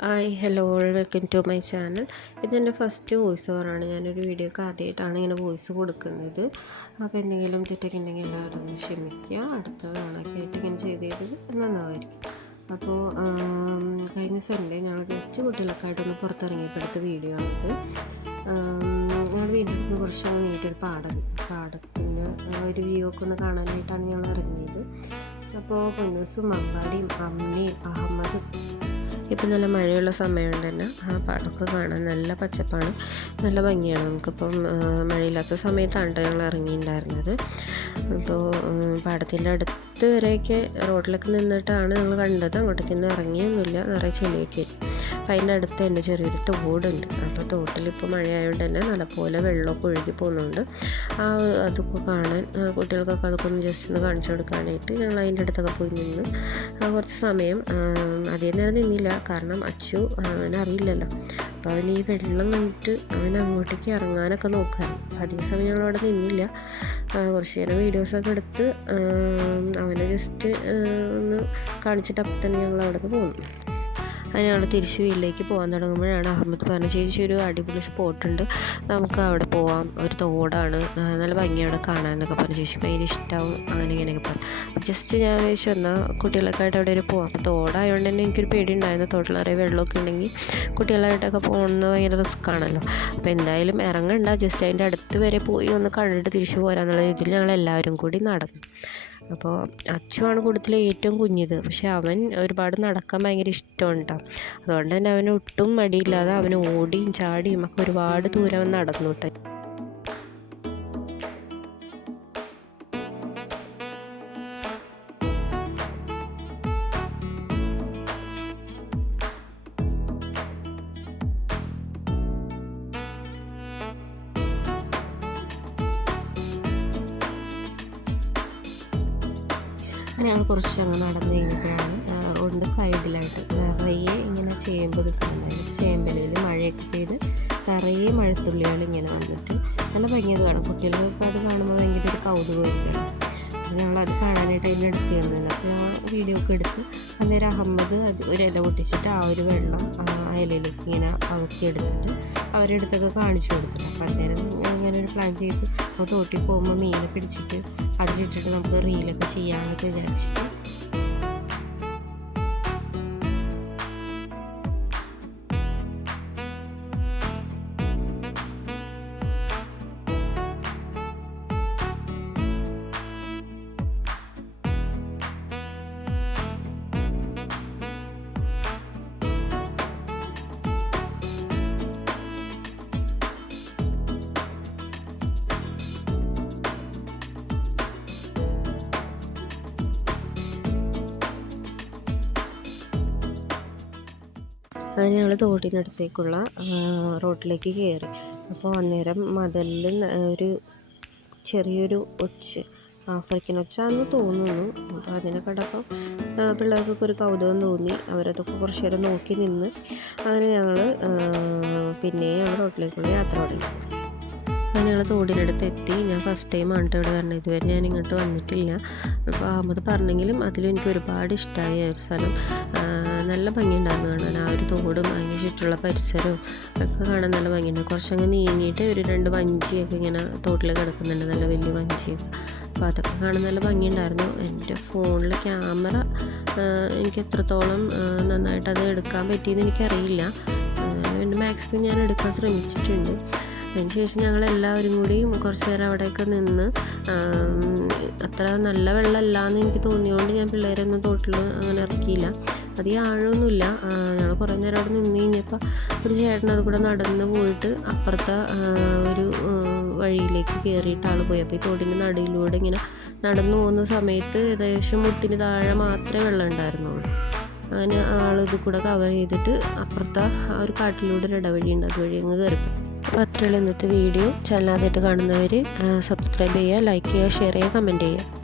Hi hello welcome to my channel. ഇതെൻ്റെ first voice ഓവറാണ്. ഞാനൊരു വീഡിയോക്ക് ആദ്യമായിട്ടാണ് ഇങ്ങനെ വോയിസ് കൊടുക്കുന്നത്. അപ്പോൾ എന്തെങ്കിലും തെറ്റൊക്കെ ഉണ്ടെങ്കിൽ എല്ലാവരും ഒന്ന് ക്ഷമിക്കുക. അടുത്ത തവണയൊക്കെ ആയിട്ട് ഇങ്ങനെ ചെയ്ത് നന്നായിരിക്കും. അപ്പോൾ കഴിഞ്ഞ സൺഡേ ഞങ്ങൾ ജസ്റ്റ് കുട്ടികളൊക്കെ ആയിട്ടൊന്ന് പുറത്തിറങ്ങിയപ്പോൾ എടുത്ത വീഡിയോ ആണിത്. ഞങ്ങളുടെ വീട്ടിൽ നിന്ന് കുറച്ച് നീട്ടൊരു പാടത്തിൻ്റെ ഒരു വ്യൂ ഒക്കെ ഒന്ന് കാണാനായിട്ടാണ് ഞങ്ങൾ ഇറങ്ങിയത്. അപ്പോൾ പൊന്നൂസും അമ്പാടിയും അമ്മയും അഹമ്മദും ഇപ്പം നല്ല മഴയുള്ള സമയമുണ്ട് തന്നെ ആ പാടമൊക്കെ കാണാൻ നല്ല പച്ചപ്പാണ്, നല്ല ഭംഗിയാണ്. നമുക്കിപ്പം മഴയില്ലാത്ത സമയത്താണ് ഞങ്ങൾ ഇറങ്ങിയിട്ടുണ്ടായിരുന്നത്. അപ്പോൾ പാടത്തിൻ്റെ അടുത്ത് വരെയൊക്കെ റോഡിലൊക്കെ നിന്നിട്ടാണ് ഞങ്ങൾ കണ്ടത്. അങ്ങോട്ടേക്കൊന്നും ഇറങ്ങിയൊന്നുമില്ല, നിറയെ ചെളിയൊക്കെ. അപ്പം അതിൻ്റെ അടുത്ത് തന്നെ ചെറിയൊരു തോടുണ്ട്. അപ്പോൾ തോട്ടിലിപ്പോൾ മഴയായതുകൊണ്ട് തന്നെ നല്ലപോലെ വെള്ളമൊക്കെ ഒഴുകി പോകുന്നുണ്ട്. അതൊക്കെ കാണാൻ കുട്ടികൾക്കൊക്കെ അതൊക്കെ ഒന്ന് ജസ്റ്റ് ഒന്ന് കാണിച്ചു കൊടുക്കാനായിട്ട് ഞങ്ങൾ അതിൻ്റെ അടുത്തൊക്കെ പോയി നിന്ന് കുറച്ച് സമയം അധികം നേരം നിന്നില്ല. കാരണം അച്ചു അവനറിയില്ലല്ലോ. അപ്പോൾ അവൻ ഈ വെള്ളം കണ്ടിട്ട് അവൻ അങ്ങോട്ടേക്ക് ഇറങ്ങാനൊക്കെ നോക്കാറ്. അധിക സമയം ഞങ്ങളവിടെ നിന്നില്ല. കുറച്ച് നേരം വീഡിയോസൊക്കെ എടുത്ത് അവനെ ജസ്റ്റ് ഒന്ന് കാണിച്ചിട്ട് അപ്പം തന്നെ ഞങ്ങൾ അവിടെ നിന്ന് പോന്നു. അങ്ങനെ ഞങ്ങൾ തിരിച്ച് വീട്ടിലേക്ക് പോകാൻ തുടങ്ങുമ്പോഴാണ് അഹമ്മദ് പറഞ്ഞ ചേച്ചി ഒരു അടിപൊളി സ്പോട്ടുണ്ട്, നമുക്ക് അവിടെ പോവാം, ഒരു തോടാണ്, നല്ല ഭംഗിയാണ് കാണാൻ എന്നൊക്കെ പറഞ്ഞു. ചേച്ചി ഭയങ്കര ഇഷ്ടമാവും അങ്ങനെ ഇങ്ങനെയൊക്കെ പറഞ്ഞു. അപ്പോൾ ജസ്റ്റ് ഞാൻ വിചാരിച്ചു എന്നാൽ കുട്ടികളൊക്കെ ആയിട്ട് അവിടെ ഒരു പോവാം. അപ്പോൾ തോടായതുകൊണ്ട് തന്നെ എനിക്കൊരു പേടി ഉണ്ടായിരുന്നു. തോട്ടിൽ നിറയെ വെള്ളമൊക്കെ ഉണ്ടെങ്കിൽ കുട്ടികളായിട്ടൊക്കെ പോകുന്നത് ഭയങ്കര റിസ്ക് ആണല്ലോ. അപ്പോൾ എന്തായാലും ഇറങ്ങണ്ട, ജസ്റ്റ് അതിൻ്റെ അടുത്ത് വരെ പോയി ഒന്ന് കണ്ടിട്ട് തിരിച്ചു പോരാന്നുള്ള രീതിയിൽ ഞങ്ങൾ എല്ലാവരും കൂടി നടന്നു. അപ്പോൾ അച്ചുവാണ് കൂടുതൽ ഏറ്റവും കുഞ്ഞത്. പക്ഷെ അവൻ ഒരുപാട് നടക്കാൻ ഭയങ്കര ഇഷ്ടമാണ് കേട്ടോ. അതുകൊണ്ട് തന്നെ അവന് ഒട്ടും മടിയില്ലാതെ അവന് ഓടിയും ചാടിയും ഒക്കെ ഒരുപാട് ദൂരം അവൻ നടന്നു കേട്ടോ. ഞങ്ങൾ കുറച്ചങ്ങ് നടന്നു കഴിഞ്ഞപ്പോഴാണ് റോഡിൻ്റെ സൈഡിലായിട്ട് നിറയെ ഇങ്ങനെ ചേമ്പ് നിൽക്കുന്നുണ്ടായിരുന്നു. ചേമ്പലയിൽ മഴയൊക്കെ പെയ്ത് നിറയെ മഴത്തുള്ളികൾ ഇങ്ങനെ വന്നിട്ട് നല്ല ഭംഗിയത് കാണും. കുട്ടികൾക്ക് അത് കാണുമ്പോൾ ഭയങ്കര ഒരു കൗതുകമായിരിക്കണം. അപ്പോൾ ഞങ്ങളത് കാണാനായിട്ട് അതിൻ്റെ അടുത്ത് കയറുന്നത്. അപ്പോൾ ഞങ്ങൾ വീഡിയോ ഒക്കെ എടുത്ത് അന്നേരം അഹമ്മദ് ഒരു ഇല പൊട്ടിച്ചിട്ട് ആ ഒരു വെള്ളം ആ ഇലയിലേക്ക് ഇങ്ങനെ അകത്തിയെടുത്തിട്ട് അവരുടെ അടുത്തൊക്കെ കാണിച്ചു കൊടുത്തിട്ട്, അപ്പോൾ അന്നേരം ഇങ്ങനെ ഒരു പ്ലാൻ ചെയ്ത് അപ്പോൾ തോട്ടിൽ പോകുമ്പോൾ മീനെ പിടിച്ചിട്ട് അതിലിട്ടിട്ട് നമുക്ക് റീലൊക്കെ ചെയ്യാമെന്നൊക്കെ വിചാരിച്ചിട്ട് അങ്ങനെ ഞങ്ങൾ തോട്ടിനടുത്തേക്കുള്ള റോഡിലേക്ക് കയറി. അപ്പോൾ അന്നേരം മതിലിൽ ഒരു ചെറിയൊരു ആഫ്രിക്കൻ ഒച്ചാന്ന് തോന്നുന്നു. അപ്പോൾ അതിനെ കണ്ടപ്പോൾ പിള്ളേർക്കൊക്കെ ഒരു കൗതുകം തോന്നി. അവരതൊക്കെ കുറച്ച് നേരം നോക്കി നിന്ന് അങ്ങനെ ഞങ്ങൾ റോഡിലേക്കുള്ള യാത്ര തുടങ്ങി. അങ്ങനെ ഞങ്ങൾ തോടിനടുത്ത് എത്തി. ഞാൻ ഫസ്റ്റ് ടൈമാണ് ഇവിടെ വരണത്, ഇതുവരെ ഞാൻ ഇങ്ങോട്ട് വന്നിട്ടില്ല. അപ്പോൾ അഹമ്മദ് പറഞ്ഞെങ്കിലും അതിലും എനിക്ക് ഒരുപാട് ഇഷ്ടമായി ആ ഒരു സ്ഥലം. നല്ല ഭംഗിയുണ്ടായിരുന്നു കാണാൻ. ആ ഒരു തോടും അതിന് ചുറ്റുള്ള പരിസരവും ഒക്കെ കാണാൻ നല്ല ഭംഗിയുണ്ട്. കുറച്ചങ്ങ് നീങ്ങിയിട്ട് ഒരു 2 വഞ്ചിയൊക്കെ ഇങ്ങനെ തോട്ടിൽ കിടക്കുന്നുണ്ട്, നല്ല വലിയ വഞ്ചിയൊക്കെ. അപ്പോൾ അതൊക്കെ കാണാൻ നല്ല ഭംഗിയുണ്ടായിരുന്നു. എൻ്റെ ഫോണിലെ ക്യാമറ എനിക്ക് എത്രത്തോളം നന്നായിട്ട് അത് എടുക്കാൻ പറ്റിയെന്ന് എനിക്കറിയില്ല. എൻ്റെ മാക്സിമം ഞാൻ എടുക്കാൻ ശ്രമിച്ചിട്ടുണ്ട്. അതിന് ശേഷം ഞങ്ങളെല്ലാവരും കൂടി കുറച്ച് നേരം അവിടെയൊക്കെ നിന്ന്, അത്ര നല്ല വെള്ളമല്ലാന്ന് എനിക്ക് തോന്നിയതുകൊണ്ട് ഞാൻ പിള്ളേരൊന്നും തോട്ടിൽ അങ്ങനെ ഇറക്കിയില്ല. അധികം ആഴമൊന്നുമില്ല. ഞങ്ങൾ കുറേ നേരം അവിടെ നിന്ന് കഴിഞ്ഞപ്പോൾ ഒരു ചേട്ടൻ അത് കൂടെ നടന്ന് പോയിട്ട് അപ്പുറത്തെ ഒരു വഴിയിലേക്ക് കയറിയിട്ട് ആൾ പോയി. അപ്പോൾ ഈ തോടിൻ്റെ നടുവിലൂടെ ഇങ്ങനെ നടന്നു പോകുന്ന സമയത്ത് ഏകദേശം മുട്ടിന് താഴെ മാത്രമേ വെള്ളം ഉണ്ടായിരുന്നുള്ളൂ. അങ്ങനെ ആളിത് കൂടെ കവർ ചെയ്തിട്ട് അപ്പുറത്തെ ആ ഒരു കാട്ടിലൂടെ ഒരു ഇടവഴിയുണ്ട്, അതുവഴി അങ്ങ് കയറിപ്പോയി. അപ്പോൾ അത്രയുള്ള ഇന്നത്തെ വീഡിയോ. ചാനൽ ആദ്യമായിട്ട് കാണുന്നവർ സബ്സ്ക്രൈബ് ചെയ്യുക, ലൈക്ക് ചെയ്യുക, ഷെയർ ചെയ്യുക, കമൻറ്റ് ചെയ്യുക.